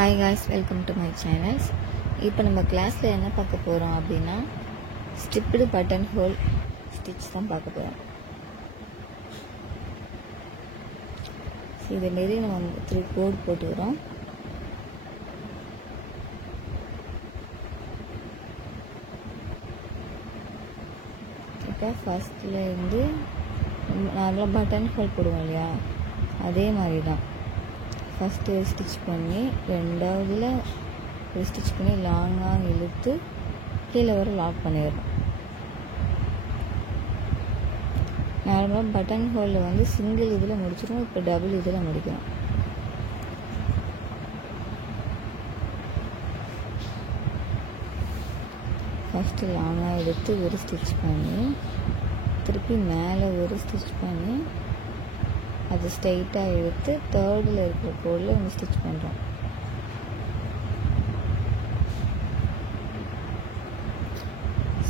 Hi guys, welcome to my channels. இப்போ நம்ம கிளாஸ்ல என்ன பார்க்க போறோம் அப்படின்னா ஸ்ட்ரிப்டு பட்டன் ஹோல் ஸ்டிச் தான் பார்க்க போறோம். இதே மாதிரி நம்ம 3 கோட் போட்டுக்கிறோம். இப்போ ஃபர்ஸ்ட்ல இருந்து நார்மலாக பட்டன் ஹோல் போடுவோம் இல்லையா, அதே மாதிரி தான் ஃபஸ்ட்டு ஸ்டிச் பண்ணி ரெண்டாவதுல ஒரு ஸ்டிச் பண்ணி லாங்காக இழுத்து கீழே வர லாக் பண்ணிடுறோம். நார்மலாக பட்டன் ஹோலில் வந்து சிங்கிள் இதில் முடிச்சிடும், இப்போ டபுள் இதில் முடிக்கிறோம். ஃபஸ்ட்டு லாங்காக எடுத்து ஒரு ஸ்டிச் பண்ணி திருப்பி மேலே ஒரு ஸ்டிச் பண்ணி அது ஸ்ட்ரெயிட்டாக எடுத்து தேர்டில் இருக்கிற கோடில் ஒன்று ஸ்டிச் பண்ணுறோம்.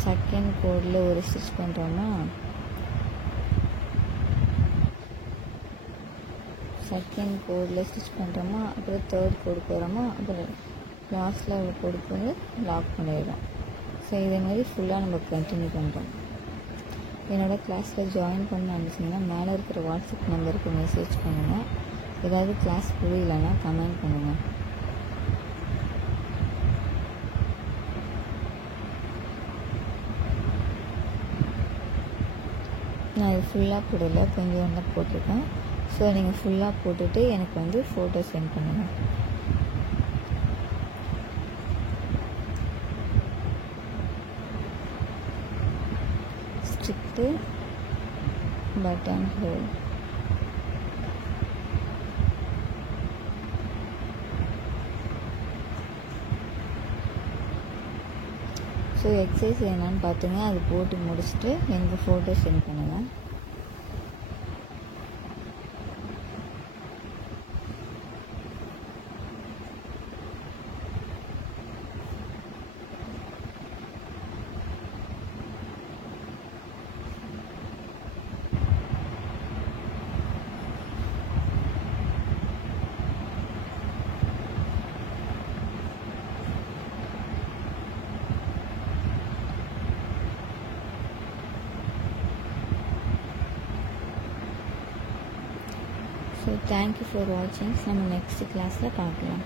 செகண்ட் கோடில் ஒரு ஸ்டிச் பண்ணுறோம்னா செகண்ட் கோடில் ஸ்டிச் பண்ணுறோமா, அப்புறம் தேர்ட் கோடு போகிறோமா, அப்புறம் லாஸ்ட்டில் உள்ள கோடுக்கு வந்து லாக் பண்ணிடுறோம். ஸோ இதே மாதிரி ஃபுல்லாக நம்ம கண்டினியூ பண்ணுறோம். என்னோடய கிளாஸில் ஜாயின் பண்ண நினச்சிங்கன்னா மேலே இருக்கிற வாட்ஸ்அப் நம்பருக்கு மெசேஜ் பண்ணுங்கள். ஏதாவது கிளாஸ் புரியலைன்னா கமெண்ட் பண்ணுங்கள். நான் இது ஃபுல்லாக போடலை, கொஞ்சம் தான் போட்டிருக்கேன். ஸோ நீங்கள் ஃபுல்லாக போட்டுட்டு எனக்கு வந்து ஃபோட்டோ சென்ட் பண்ணுங்கள். Striped button whole. So exercise என்னன்னு பார்த்துங்க, அது போட்டு முடிச்சுட்டு எனக்கு ஃபோட்டோ சென்ட் பண்ணுங்கள். ஸோ தேங்க்யூ ஃபார் வாட்சிங். நம்ம நெக்ஸ்ட் கிளாஸில் பார்க்கலாம்.